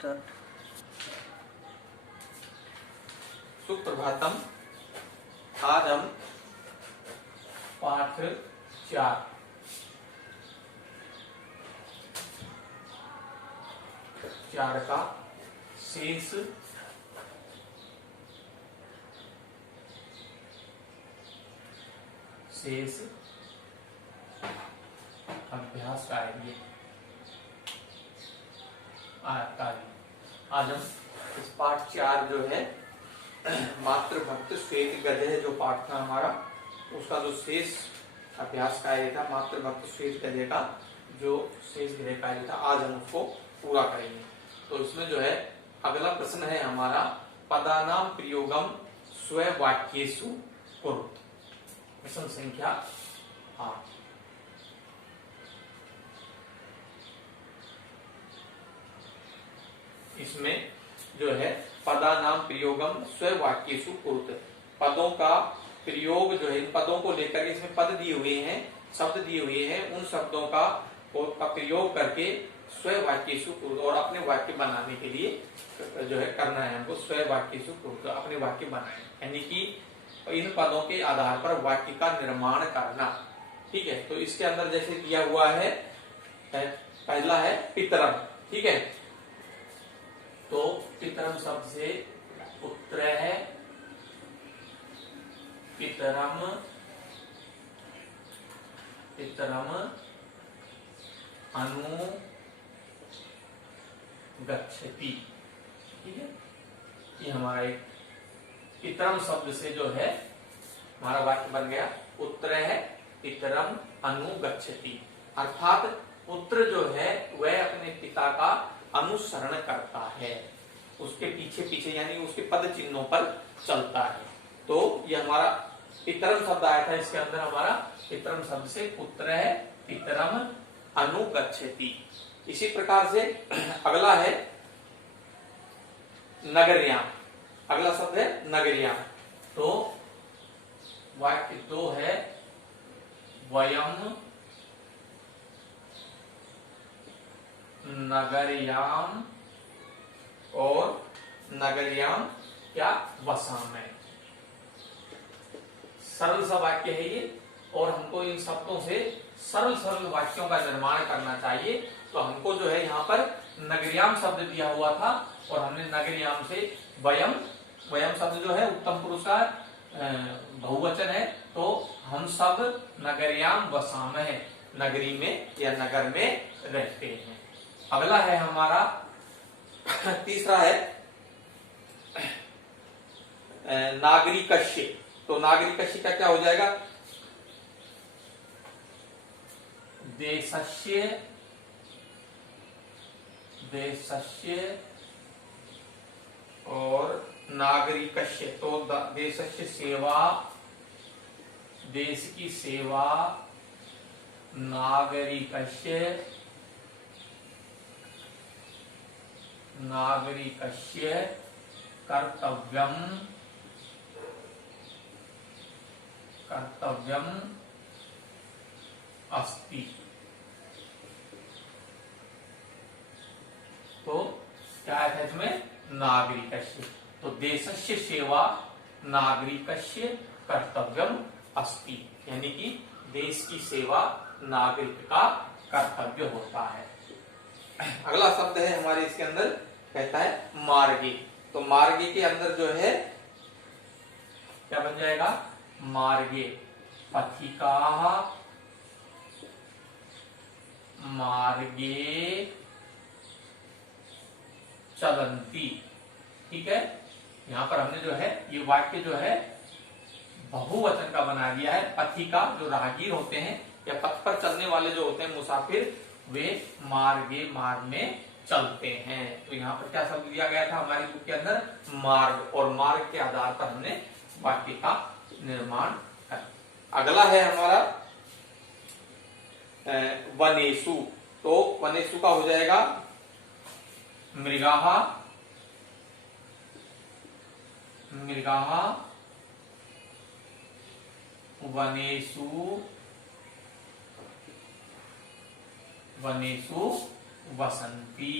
Start. Suprabhatam. आज हम पाठ 4 का शेष अभ्यास कार्य आज हम इस पाठ 4 जो है मातृभक्त श्वेत गद्य जो पाठ था हमारा, उसका जो शेष अभ्यास कार्य था, मातृभक्त श्वेत गद्य का जो शेष गृह कार्य था, आज हम उसको पूरा करेंगे। तो इसमें जो है अगला प्रश्न है हमारा, पदानाम प्रयोगम स्ववाक्येषु कुरुत। प्रश्न संख्या 8। इसमें जो है पदानाम प्रयोगम स्ववाक्येषु कुरुत, पदों का प्रयोग जो है, इन पदों को लेकर इसमें पद दिए हुए हैं, शब्द दिए हुए हैं, उन शब्दों का प्रयोग करके स्ववाक्येषु कुरुत, और अपने वाक्य बनाने के लिए जो है करना है हमको। स्ववाक्येषु कुरुत, अपने वाक्य बनाए, यानी कि इन पदों के आधार पर वाक्य का निर्माण करना। ठीक है, तो इसके अंदर जैसे दिया हुआ है, पहला है पितरम। ठीक है, तो पितरम शब्द से पुत्र है, पितरम अनुगच्छति। ठीक है, ये हमारा एक पितरम शब्द से जो है हमारा वाक्य बन गया। पुत्र है, पितरम अनुगच्छति, अर्थात पुत्र जो है वह अपने पिता का अनुसरण करता है, उसके पीछे पीछे यानी उसके पद चिन्हों पर चलता है। तो ये हमारा पितरम शब्द आया था, इसके अंदर हमारा पितरम शब्द से पुत्र है, पितरम अनुगच्छति। इसी प्रकार से अगला है नगर्याम। अगला शब्द है नगर्याम। तो वाक्य 2 है, वयम नगर्याम, और नगर्याम क्या वसामय। सरल सा वाक्य है ये, और हमको इन शब्दों से सरल सरल वाक्यों का निर्माण करना चाहिए। तो हमको जो है यहाँ पर नगर्याम शब्द दिया हुआ था, और हमने नगर्याम से वयम शब्द जो है उत्तम पुरुष का बहुवचन है, तो हम सब नगर्याम वसामः, नगरी में या नगर में रहते हैं। अगला है हमारा तीसरा है नागरिकस्य। तो नागरिकस्य का क्या हो जाएगा? देशस्य और नागरिकस्य। तो देशस्य सेवा, देश की सेवा, नागरिकस्य कर्तव्यम अस्ति। तो क्या है इसमें? नागरिकस्य। तो देशस्य सेवा नागरिकस्य कर्तव्यम अस्ति, यानी कि देश की सेवा नागरिक का कर्तव्य होता है। अगला शब्द है हमारे इसके अंदर, कहता है मार्गे। तो मार्गे के अंदर जो है क्या बन जाएगा? मार्गे पथिका, मार्गे चलंती। ठीक है, यहाँ पर हमने जो है ये वाक्य जो है बहुवचन का बना दिया है। पथिका जो राहगीर होते हैं या पथ पर चलने वाले जो होते हैं मुसाफिर, वे मार्गे, मार्ग में चलते हैं। तो यहाँ पर क्या शब्द दिया गया था हमारी बुक के अंदर? मार्ग, और मार्ग के आधार पर हमने वाक्य का निर्माण कर। अगला है हमारा वनेषु। तो वनेषु का हो जाएगा मृगाः, वनेषु वसंती।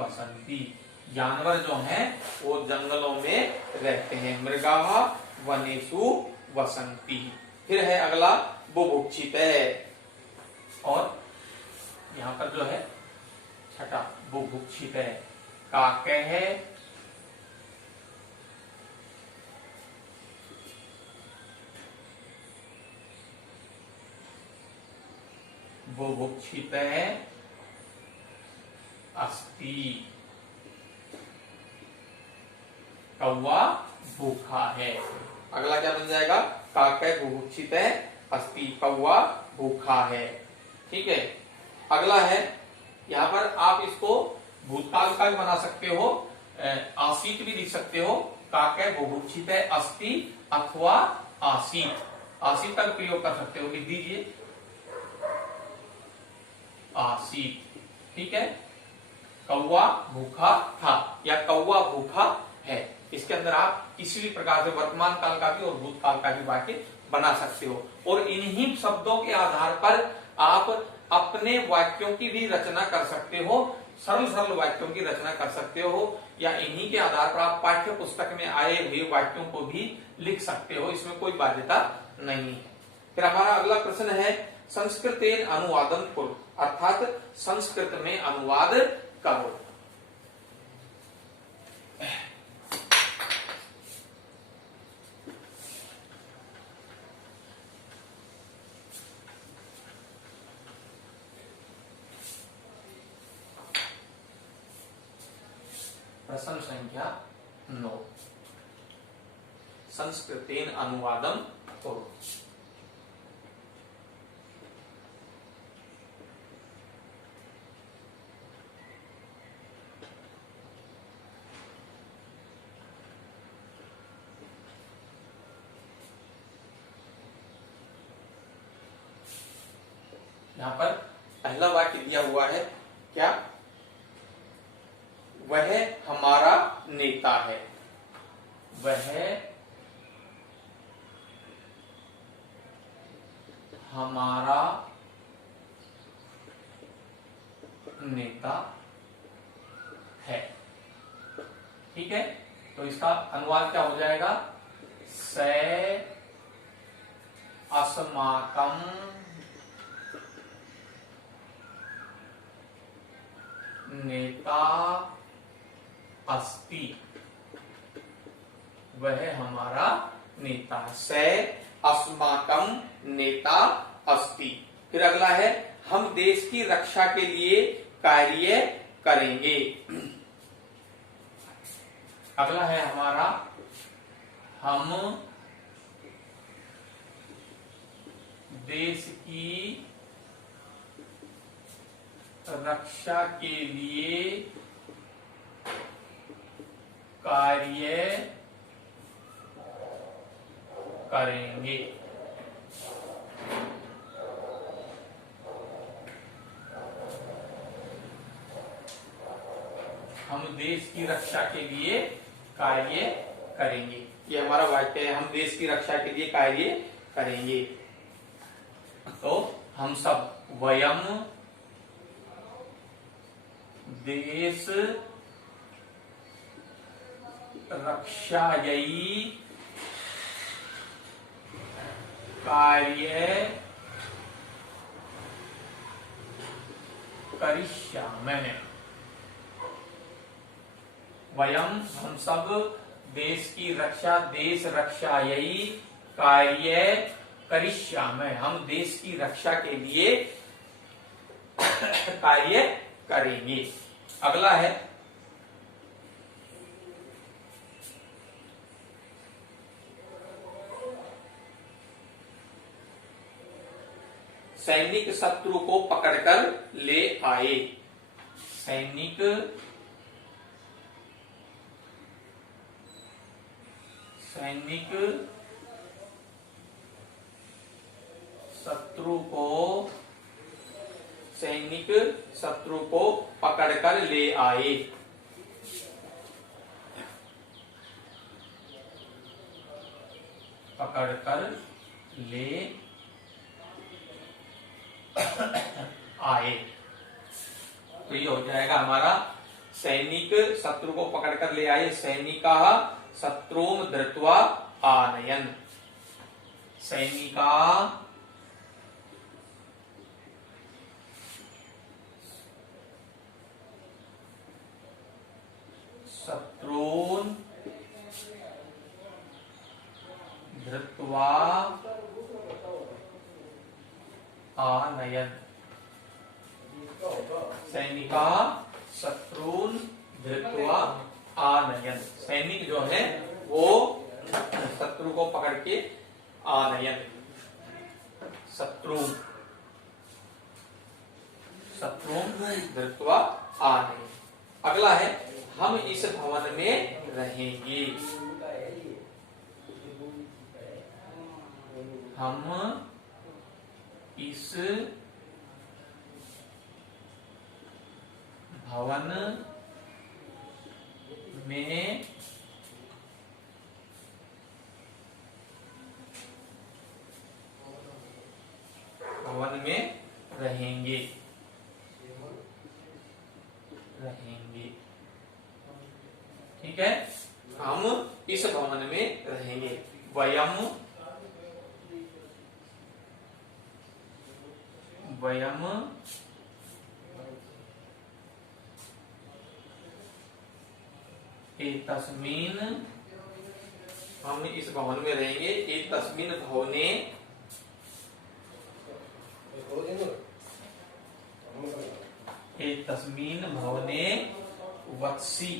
वसंती। जानवर जो हैं वो जंगलों में रहते हैं। मृगाः वनेषु वसंती। फिर है अगला बुभुक्षितः, और यहाँ पर जो है छठा बुभुक्षितः। काकः बुभुक्षितः अस्ति। कौवा भूखा है। अगला क्या बन जाएगा? काकः बुभुक्षितः अस्ति, कौवा भूखा है। ठीक है। अगला है, यहाँ पर आप इसको भूतकाल का भी बना सकते हो, आसीत भी लिख सकते हो। काकः बुभुक्षितः अस्ति अथवा आसीत, आसीत का भी प्रयोग कर सकते हो। लिख दीजिए आसीत। ठीक है। कौवा भूखा था या कौवा भूखा है, इसके अंदर आप किसी भी प्रकार से वर्तमान काल का भी और भूतकाल का भी वाक्य बना सकते हो। और इन्हीं शब्दों के आधार पर आप अपने वाक्यों की भी रचना कर सकते हो, सरल सरल वाक्यों की रचना कर सकते हो, या इन्हीं के आधार पर आप पाठ्य पुस्तक में आए हुए वाक्यों को भी लिख सकते हो। इसमें कोई बाध्यता नहीं है। फिर हमारा अगला प्रश्न है संस्कृतेन अनुवादं कुरु, अर्थात संस्कृत में अनुवाद करो। प्रश्न संख्या 9, संस्कृतेन अनुवादं करो। यहाँ पर पहला वाक्य दिया हुआ है क्या? वह हमारा नेता है। वह हमारा नेता है। ठीक है। तो इसका अनुवाद क्या हो जाएगा? स अस्माकं नेता अस्ति। वह हमारा नेता है। स अस्माकं नेता अस्ति। फिर अगला है हम देश की रक्षा के लिए कार्य करेंगे। अगला है हमारा हम देश की रक्षा के लिए कार्य करेंगे। हम देश की रक्षा के लिए कार्य करेंगे। ये हमारा वाक्य है, हम देश की रक्षा के लिए कार्य करेंगे। तो हम सब वयम देश रक्षायै कार्य करिष्यामः। वयम हम सब देश की रक्षा, देश रक्षायै कार्य करिष्यामः, हम देश की रक्षा के लिए कार्य करेंगे। अगला है सैनिक शत्रु को पकड़कर ले आए। सैनिक शत्रु को पकड़कर ले आए। पकड़कर ले आए। तो ये हो जाएगा हमारा सैनिक शत्रु को पकड़कर ले आए। सैनिका शत्रुम धृत्वा आनयन। सैनिका शत्रून धृत्वा आनयन। सैनिका शत्रुन धृत्वा आनयन। सैनिक जो है वो शत्रु को पकड़ के आनयन। शत्रु धृत्वा आनयन। अगला है हम इस भवन में रहेंगे। हम इस भवन में रहेंगे। ठीक है, हम इस भवन में रहेंगे। वयम एतस्मिन्, हम इस भवन में रहेंगे। एतस्मिन् भवने वत्सी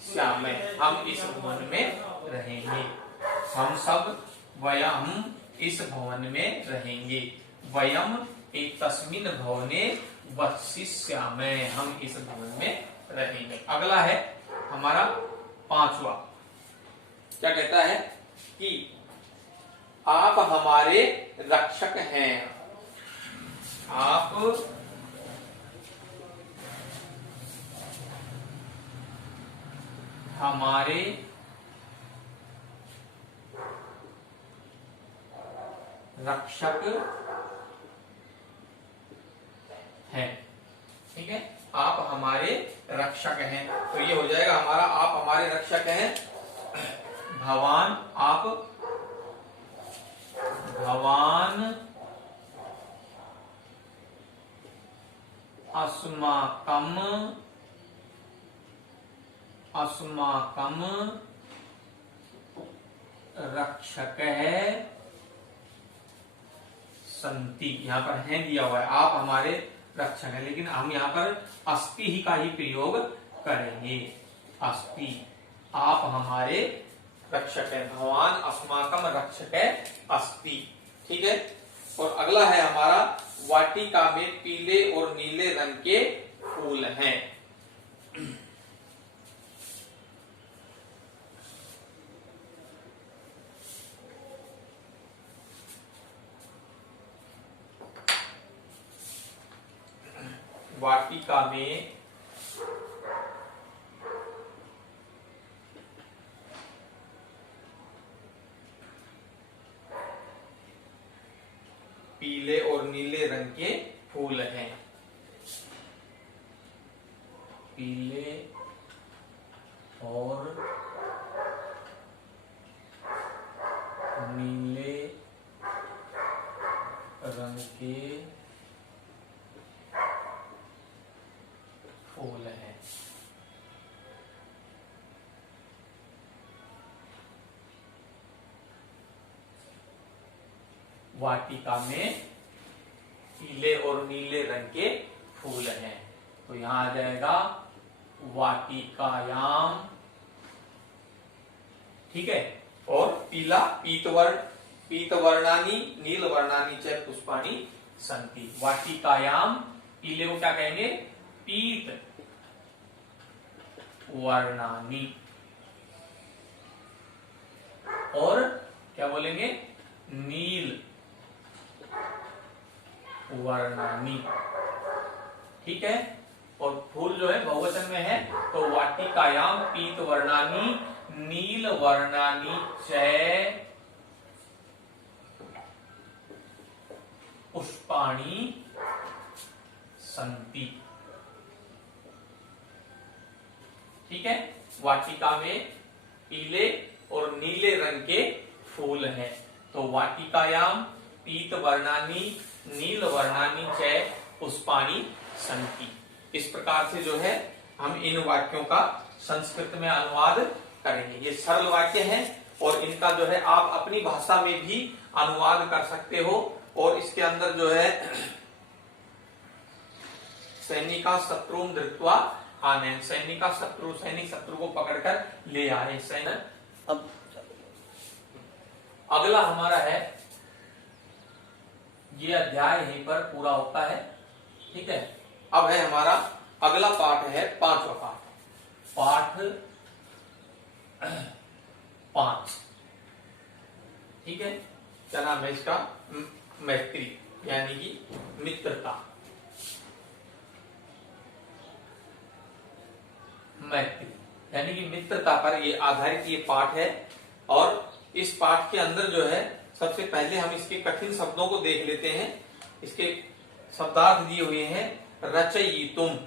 श्यामय। हम इस भवन में रहेंगे। हम सब वयम इस भवन में रहेंगे। वयम एतस्मिन् भवने वत्सिष्यामः। हम इस भवन में रहेंगे। अगला है हमारा 5वां। क्या कहता है कि आप हमारे रक्षक हैं। आप हमारे रक्षक हैं। ठीक है, आप हमारे रक्षक हैं। तो ये हो जाएगा हमारा आप हमारे रक्षक हैं। भवान अस्माकम रक्षक संति। यहाँ पर हैं दिया हुआ है, आप हमारे रक्षक हैं, लेकिन हम यहाँ पर अस्ति ही का ही प्रयोग करेंगे। अस्ति, आप हमारे रक्षक है। भगवान अस्माकम रक्षक है अस्ति। ठीक है, और अगला है हमारा वाटिका में पीले और नीले रंग के फूल हैं। वाटिका में पीले और नीले रंग के फूल हैं। पीले और नीले रंग के फूल हैं। वाटिका में पीले और नीले रंग के फूल हैं। तो यहां आ जाएगा वाटिकायाम। ठीक है, और पीला पीतवर्णानी नीलवर्णानी च पुष्पाणि सन्ति। वाटिकायाम पीले को क्या कहेंगे? पीत वर्णानी। और क्या बोलेंगे? नील वर्णानी। ठीक है, और फूल जो है बहुवचन में है, तो वाटिकायाम पीत वर्णानी नील वर्णानी च पुष्पाणि सन्ति। ठीक है, वाटिका में पीले और नीले रंग के फूल हैं। तो वाटिकायाम पीत वर्णानी नील वर्णानी च पुष्पाणि सन्ति। इस प्रकार से जो है हम इन वाक्यों का संस्कृत में अनुवाद करेंगे। ये सरल वाक्य हैं और इनका जो है आप अपनी भाषा में भी अनुवाद कर सकते हो। और इसके अंदर जो है सैनिका शत्रु धृत्वा आनयन, सैनिक शत्रु को पकड़कर ले आए। अब अगला हमारा है, ये अध्याय यहीं पर पूरा होता है। ठीक है, अब है हमारा अगला पाठ है 5वां पाठ 5। ठीक है, क्या नाम है इसका? मैत्री, यानी कि मित्रता। मैत्री यानी कि मित्रता पर ये आधारित ये पाठ है। और इस पाठ के अंदर जो है सबसे पहले हम इसके कठिन शब्दों को देख लेते हैं। इसके शब्दार्थ दिए हुए हैं। रचयितुम,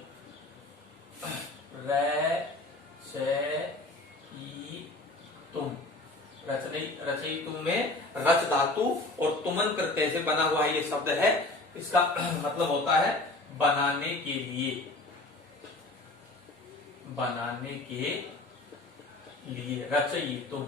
रचयितुम में रच धातु और तुमन प्रत्यय से बना हुआ ये शब्द है। इसका मतलब होता है बनाने के लिए, बनाने के लिए। रचयितुम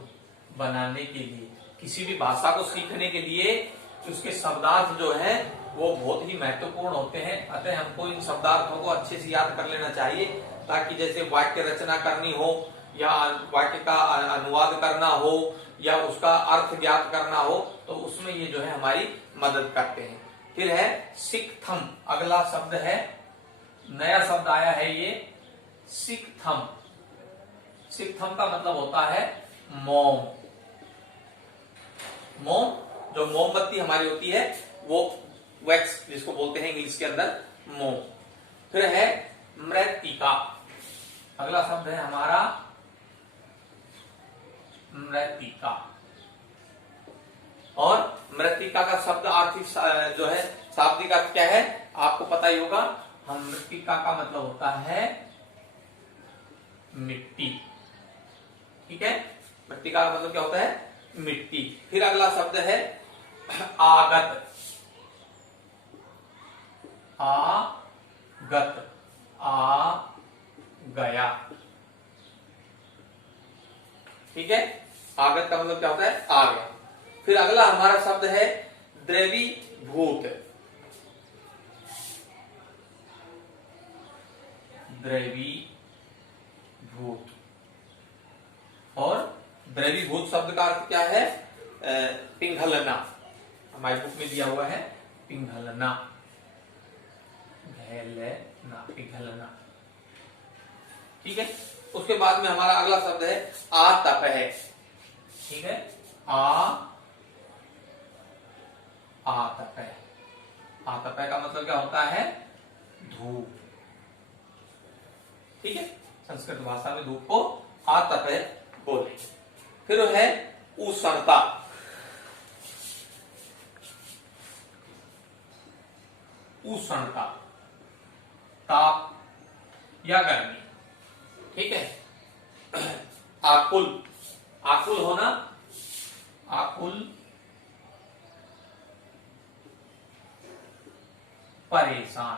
बनाने के लिए। किसी भी भाषा को सीखने के लिए उसके शब्दार्थ जो है वो बहुत ही महत्वपूर्ण होते हैं। अतः हमको इन शब्दार्थों को अच्छे से याद कर लेना चाहिए, ताकि जैसे वाक्य रचना करनी हो या वाक्य का अनुवाद करना हो या उसका अर्थ ज्ञात करना हो, तो उसमें ये जो है हमारी मदद करते हैं। फिर है सिक्थम, अगला शब्द है, नया शब्द आया है ये सिक्थम। सिक्थम का मतलब होता है मोम। मोम, जो मोमबत्ती हमारी होती है वो वैक्स जिसको बोलते हैं इंग्लिश के अंदर मोम। फिर है मृत्तिका, अगला शब्द है हमारा मृत्तिका। और मृत्तिका का शब्द आर्थिक जो है शाब्दिक अर्थ क्या है आपको पता ही होगा। हम मृत्तिका का मतलब होता है मिट्टी। ठीक है, मृत्तिका का मतलब क्या होता है? मिट्टी। फिर अगला शब्द है आगत। आगत, आ गया। ठीक है, आगत का मतलब क्या होता है? आ गया। फिर अगला हमारा शब्द है द्रवीभूत। द्रवीभूत। और द्रवीभूत शब्द का अर्थ क्या है? पिघलना। हमारी बुक में दिया हुआ है पिघलना, पिघलना। ठीक है, उसके बाद में हमारा अगला शब्द है आतप है। ठीक है, आतप है। आतप का मतलब क्या होता है? धूप। ठीक है, संस्कृत भाषा में धूप को आतप है बोले। फिर है उष्णता। उष्णता, ताप या गर्मी। ठीक है, आकुल, आकुल होना, आकुल, परेशान,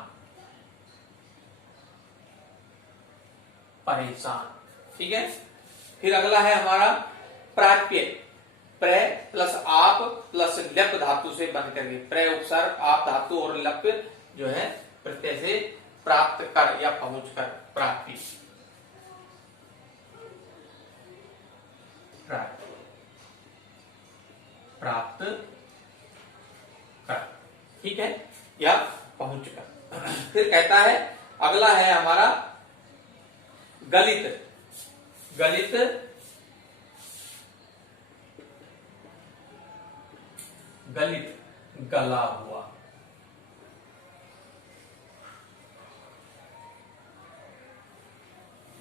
परेशान। ठीक है, फिर अगला है हमारा प्राप्य। प्र प्लस आप प्लस लप धातु से बन करके, प्र उपसर्ग आप धातु और लप जो है प्रत्यय से प्राप्त कर या पहुंच कर, प्राप्ति। प्राप्त कर। ठीक है, या पहुंच कर। फिर कहता है अगला है हमारा गलित। गलित, गलित गला हुआ।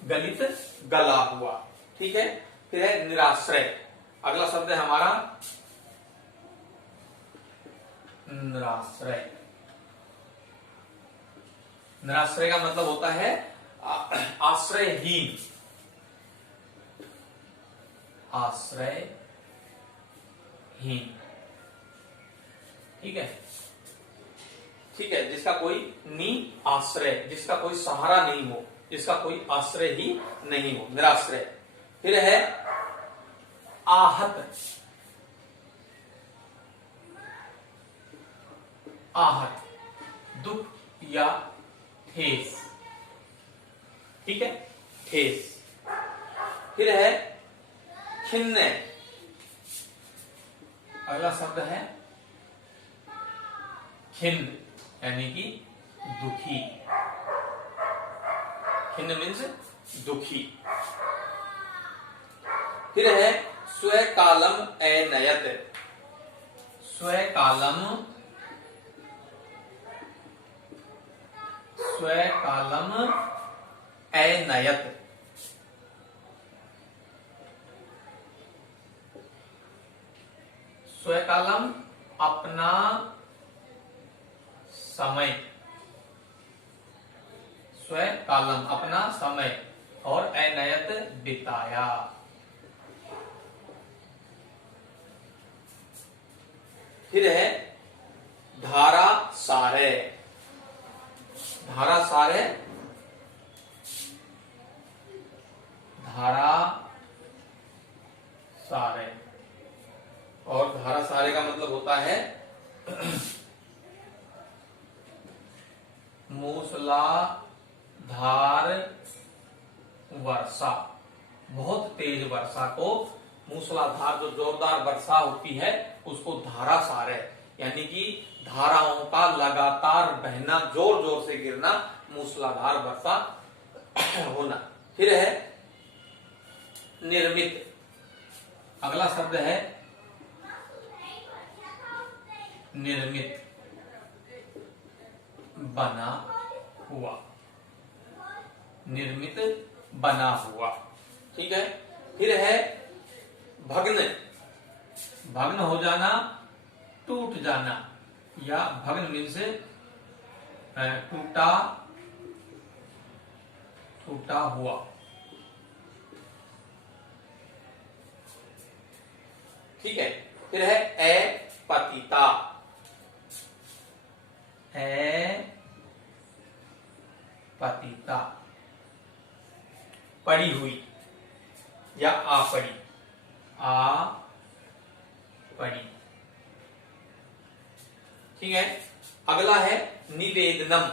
गलित गला हुआ। ठीक है, फिर है निराश्रय। अगला शब्द है हमारा निराश्रय। निराश्रय का मतलब होता है आश्रयहीन। आश्रयहीन, ठीक है। ठीक है, जिसका कोई आश्रय, जिसका कोई सहारा नहीं हो, जिसका कोई आश्रय ही नहीं हो, निराश्रय। फिर है आहत। आहत, दुख या ठेस, ठीक है, ठेस। फिर है खिन्न। अगला शब्द है खिन्न, यानी कि दुखी। खिन्न मीन्स दुखी। फिर है स्वकालम अनयत। स्वकालम अनयत। स्वकालम अपना समय, स्वकालम अपना समय, और अनयत बिताया। फिर है धारा सारे। धारा सारे, धारा सारे, और धारा सारे का मतलब होता है मूसलाधार वर्षा। बहुत तेज वर्षा को, मूसलाधार जो जोरदार वर्षा होती है उसको धारा सारे, यानी कि धाराओं का लगातार बहना, जोर जोर से गिरना, मूसलाधार वर्षा होना। फिर है निर्मित। अगला शब्द है निर्मित, बना हुआ। निर्मित, बना हुआ, ठीक है। फिर है भग्न। भग्न हो जाना, टूट जाना, या भग्न मीन्स टूटा, टूटा हुआ। ठीक है। फिर है अपतिता। अपतिता, पड़ी हुई या आपड़ी। आपड़ी, ठीक है। अगला है निवेदनम।